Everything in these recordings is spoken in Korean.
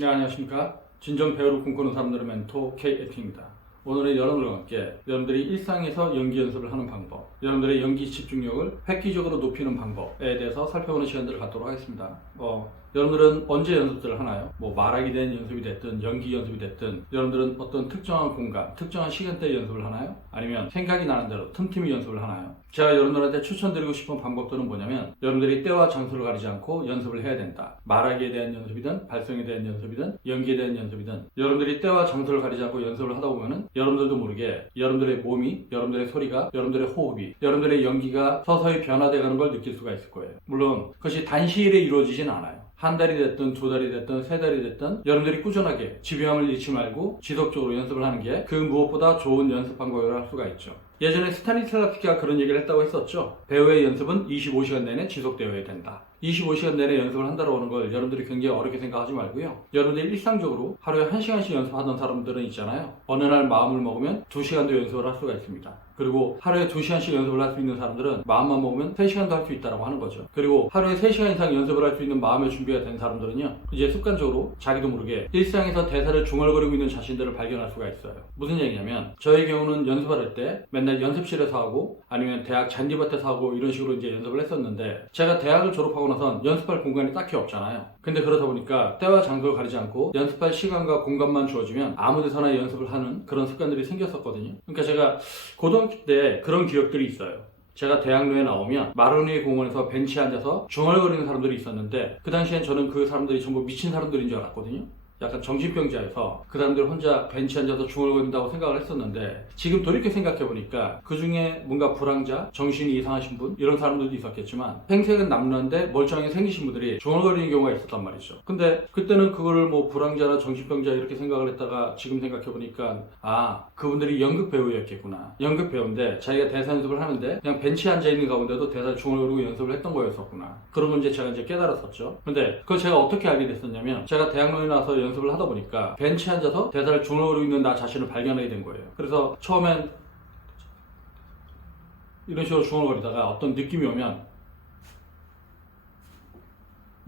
네, 안녕하십니까. 진정 배우를 꿈꾸는 사람들의 멘토 K-에티입니다. 오늘은 여러분들과 함께 여러분들이 일상에서 연기 연습을 하는 방법, 여러분들의 연기 집중력을 획기적으로 높이는 방법에 대해서 살펴보는 시간들을 갖도록 하겠습니다. 여러분들은 언제 연습들을 하나요? 말하기 된 연습이 됐든 연기 연습이 됐든 여러분들은 어떤 특정한 공간, 특정한 시간대에 연습을 하나요? 아니면 생각이 나는 대로 틈틈이 연습을 하나요? 제가 여러분들한테 추천드리고 싶은 방법들은 뭐냐면 여러분들이 때와 장소를 가리지 않고 연습을 해야 된다. 말하기에 대한 연습이든 발성에 대한 연습이든 연기에 대한 연습이든 여러분들이 때와 장소를 가리지 않고 연습을 하다 보면은 여러분들도 모르게 여러분들의 몸이, 여러분들의 소리가, 여러분들의 호흡이, 여러분들의 연기가 서서히 변화되어가는 걸 느낄 수가 있을 거예요. 물론 그것이 단시일에 이루어지진 않아요. 한 달이 됐든 두 달이 됐든 세 달이 됐든 여러분들이 꾸준하게 지루함을 잃지 말고 지속적으로 연습을 하는 게 그 무엇보다 좋은 연습 방법이라고 할 수가 있죠. 예전에 스타니슬라스키가 그런 얘기를 했다고 했었죠. 배우의 연습은 25시간 내내 지속되어야 된다. 25시간 내내 연습을 한다고 하는 걸 여러분들이 굉장히 어렵게 생각하지 말고요. 여러분들이 일상적으로 하루에 1시간씩 연습하던 사람들은 있잖아요. 어느 날 마음을 먹으면 2시간도 연습을 할 수가 있습니다. 그리고 하루에 2시간씩 연습을 할 수 있는 사람들은 마음만 먹으면 3시간도 할 수 있다고 하는 거죠. 그리고 하루에 3시간 이상 연습을 할 수 있는 마음의 준비가 된 사람들은요, 이제 습관적으로 자기도 모르게 일상에서 대사를 중얼거리고 있는 자신들을 발견할 수가 있어요. 무슨 얘기냐면 저의 경우는 연습할 때 맨날 연습실에서 하고 아니면 대학 잔디밭에서 하고 이런 식으로 이제 연습을 했었는데 제가 대학을 졸업하고 나선 연습할 공간이 딱히 없잖아요. 근데 그러다 보니까 때와 장소를 가리지 않고 연습할 시간과 공간만 주어지면 아무 데서나 연습을 하는 그런 습관들이 생겼었거든요. 그러니까 제가 고등학교 때 그런 기억들이 있어요. 제가 대학로에 나오면 마로니에 공원에서 벤치에 앉아서 중얼거리는 사람들이 있었는데 그 당시엔 저는 그 사람들이 전부 미친 사람들인 줄 알았거든요. 약간 정신병자여서 그 사람들 혼자 벤치에 앉아서 중얼거린다고 생각을 했었는데 지금 돌이켜 생각해보니까 그 중에 뭔가 불황자, 정신이 이상하신 분 이런 사람들도 있었겠지만 생색은 남루한데 멀쩡하게 생기신 분들이 중얼거리는 경우가 있었단 말이죠. 근데 그때는 그거를 불황자나 정신병자 이렇게 생각을 했다가 지금 생각해보니까 그분들이 연극 배우였겠구나. 연극 배우인데 자기가 대사 연습을 하는데 그냥 벤치에 앉아있는 가운데도 대사를 중얼거리고 연습을 했던 거였었구나. 그런 건 제가 깨달았었죠. 근데 그걸 제가 어떻게 알게 됐었냐면 제가 대학로에 나와서 연습을 하다 보니까 벤치에 앉아서 대사를 중얼거리고 있는 나 자신을 발견하게 된 거예요. 그래서 처음엔 이런 식으로 중얼거리다가 어떤 느낌이 오면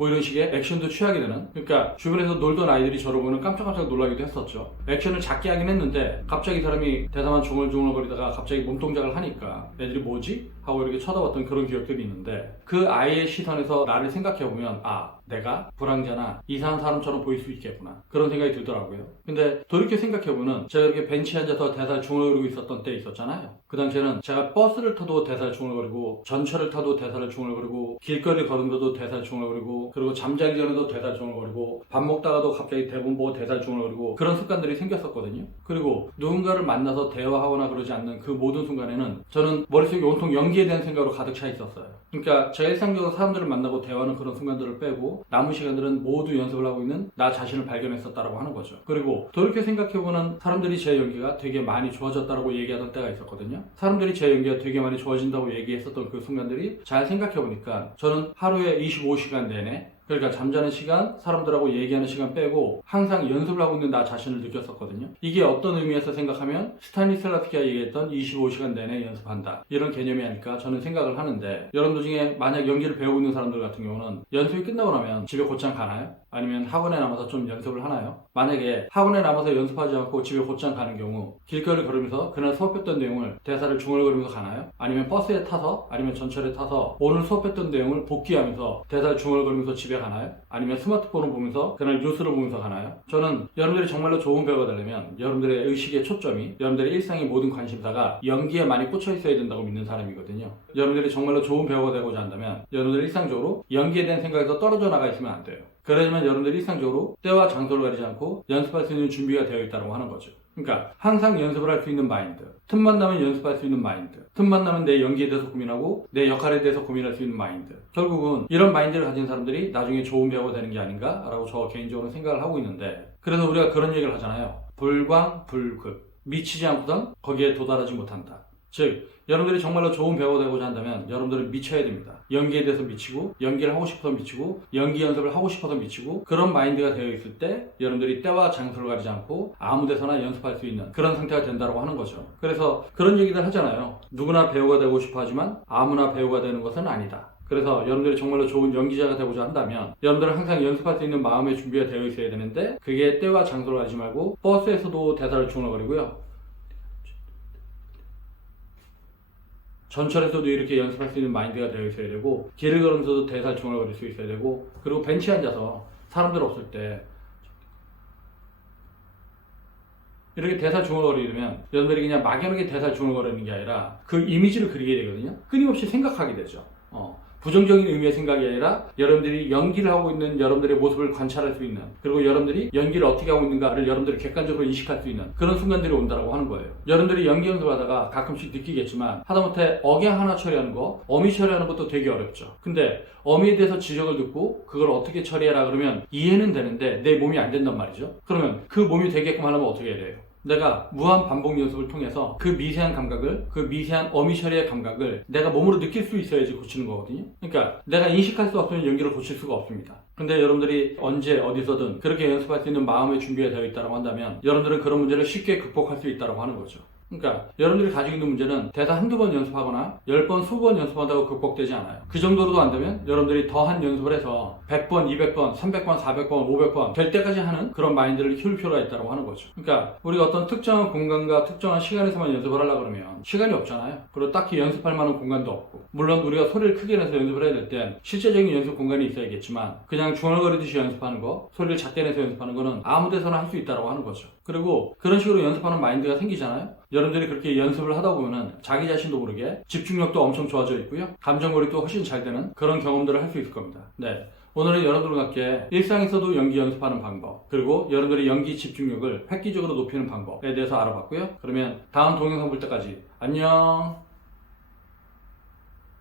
이런 식의 액션도 취하게 되는, 그러니까 주변에서 놀던 아이들이 저를 보면 깜짝깜짝 놀라기도 했었죠. 액션을 작게 하긴 했는데 갑자기 사람이 대사만 중얼중얼거리다가 갑자기 몸동작을 하니까 애들이 뭐지? 하고 이렇게 쳐다봤던 그런 기억들이 있는데 그 아이의 시선에서 나를 생각해보면 내가 불황자나 이상한 사람처럼 보일 수 있겠구나 그런 생각이 들더라고요. 근데 돌이켜 생각해보면 제가 이렇게 벤치에 앉아서 대사를 중얼거리고 있었던 때 있었잖아요. 그 당시에는 제가 버스를 타도 대사를 중얼거리고 전철을 타도 대사를 중얼거리고 길거리 걸으면서도 대사를 중얼거리고 그리고 잠자기 전에도 대사를 중얼거리고 밥 먹다가도 갑자기 대본 보고 대사를 중얼거리고 그런 습관들이 생겼었거든요. 그리고 누군가를 만나서 대화하거나 그러지 않는 그 모든 순간에는 저는 머릿속에 온통 연기에 대한 생각으로 가득 차 있었어요. 그러니까 제가 일상적으로 사람들을 만나고 대화하는 그런 순간들을 빼고 남은 시간들은 모두 연습을 하고 있는 나 자신을 발견했었다라고 하는 거죠. 그리고 돌이켜 생각해보면 사람들이 제 연기가 되게 많이 좋아졌다라고 얘기하던 때가 있었거든요. 사람들이 제 연기가 되게 많이 좋아진다고 얘기했었던 그 순간들이 잘 생각해보니까 저는 하루에 25시간 내내, 그러니까 잠자는 시간, 사람들하고 얘기하는 시간 빼고 항상 연습을 하고 있는 나 자신을 느꼈었거든요. 이게 어떤 의미에서 생각하면 스타니슬라스키가 얘기했던 25시간 내내 연습한다 이런 개념이 아닐까 저는 생각을 하는데, 여러분들 중에 만약 연기를 배우고 있는 사람들 같은 경우는 연습이 끝나고 나면 집에 곧장 가나요? 아니면 학원에 남아서 좀 연습을 하나요? 만약에 학원에 남아서 연습하지 않고 집에 곧장 가는 경우 길거리를 걸으면서 그날 수업했던 내용을 대사를 중얼거리면서 가나요? 아니면 버스에 타서 아니면 전철에 타서 오늘 수업했던 내용을 복기하면서 대사를 중얼거리면서 집에 가나요? 아니면 스마트폰을 보면서 그날 뉴스를 보면서 가나요? 저는 여러분들이 정말로 좋은 배우가 되려면 여러분들의 의식의 초점이, 여러분들의 일상의 모든 관심사가 연기에 많이 꽂혀 있어야 된다고 믿는 사람이거든요. 여러분들이 정말로 좋은 배우가 되고자 한다면 여러분들 일상적으로 연기에 대한 생각에서 떨어져 나가 있으면 안 돼요. 그러려면 여러분들이 일상적으로 때와 장소를 가리지 않고 연습할 수 있는 준비가 되어 있다고 하는 거죠. 그러니까 항상 연습을 할 수 있는 마인드, 틈만 나면 연습할 수 있는 마인드, 틈만 나면 내 연기에 대해서 고민하고 내 역할에 대해서 고민할 수 있는 마인드, 결국은 이런 마인드를 가진 사람들이 나중에 좋은 배우가 되는 게 아닌가 라고 저 개인적으로 생각을 하고 있는데, 그래서 우리가 그런 얘기를 하잖아요. 불광불극, 미치지 않고선 거기에 도달하지 못한다. 즉 여러분들이 정말로 좋은 배우가 되고자 한다면 여러분들은 미쳐야 됩니다. 연기에 대해서 미치고, 연기를 하고 싶어서 미치고, 연기 연습을 하고 싶어서 미치고, 그런 마인드가 되어 있을 때 여러분들이 때와 장소를 가리지 않고 아무 데서나 연습할 수 있는 그런 상태가 된다고 하는 거죠. 그래서 그런 얘기들 하잖아요. 누구나 배우가 되고 싶어 하지만 아무나 배우가 되는 것은 아니다. 그래서 여러분들이 정말로 좋은 연기자가 되고자 한다면 여러분들은 항상 연습할 수 있는 마음의 준비가 되어 있어야 되는데 그게 때와 장소를 가지 말고 버스에서도 대사를 중얼거리고요. 전철에서도 이렇게 연습할 수 있는 마인드가 되어 있어야 되고 길을 걸으면서도 대사를 중얼거릴 수 있어야 되고 그리고 벤치에 앉아서 사람들 없을 때 이렇게 대사 중얼거리면 여러분들이 그냥 막연하게 대사 중얼거리는 게 아니라 그 이미지를 그리게 되거든요. 끊임없이 생각하게 되죠. 부정적인 의미의 생각이 아니라 여러분들이 연기를 하고 있는 여러분들의 모습을 관찰할 수 있는 그리고 여러분들이 연기를 어떻게 하고 있는가를 여러분들이 객관적으로 인식할 수 있는 그런 순간들이 온다고 하는 거예요. 여러분들이 연기 연습하다가 가끔씩 느끼겠지만 하다못해 억양 하나 처리하는 거, 어미 처리하는 것도 되게 어렵죠. 근데 어미에 대해서 지적을 듣고 그걸 어떻게 처리해라 그러면 이해는 되는데 내 몸이 안 된단 말이죠. 그러면 그 몸이 되게끔 하려면 어떻게 해야 돼요? 내가 무한 반복 연습을 통해서 그 미세한 감각을, 그 미세한 어미 처리의 감각을 내가 몸으로 느낄 수 있어야지 고치는 거거든요. 그러니까 내가 인식할 수 없으면 연기를 고칠 수가 없습니다. 근데 여러분들이 언제 어디서든 그렇게 연습할 수 있는 마음의 준비가 되어 있다고 한다면 여러분들은 그런 문제를 쉽게 극복할 수 있다고 하는 거죠. 그러니까 여러분들이 가지고 있는 문제는 대사 한두 번 연습하거나 10번, 20번 연습한다고 극복되지 않아요. 그 정도로도 안 되면 여러분들이 더한 연습을 해서 100번, 200번, 300번, 400번, 500번 될 때까지 하는 그런 마인드를 키울 필요가 있다고 하는 거죠. 그러니까 우리가 어떤 특정한 공간과 특정한 시간에서만 연습을 하려고 그러면 시간이 없잖아요. 그리고 딱히 연습할 만한 공간도 없고 물론 우리가 소리를 크게 내서 연습을 해야 될 땐 실제적인 연습 공간이 있어야겠지만 그냥 중얼거리듯이 연습하는 거, 소리를 작게 내서 연습하는 거는 아무 데서나 할 수 있다고 하는 거죠. 그리고 그런 식으로 연습하는 마인드가 생기잖아요. 여러분들이 그렇게 연습을 하다 보면은 자기 자신도 모르게 집중력도 엄청 좋아져 있고요. 감정거리도 훨씬 잘 되는 그런 경험들을 할 수 있을 겁니다. 네. 오늘은 여러분들과 함께 일상에서도 연기 연습하는 방법 그리고 여러분들의 연기 집중력을 획기적으로 높이는 방법에 대해서 알아봤고요. 그러면 다음 동영상 볼 때까지 안녕.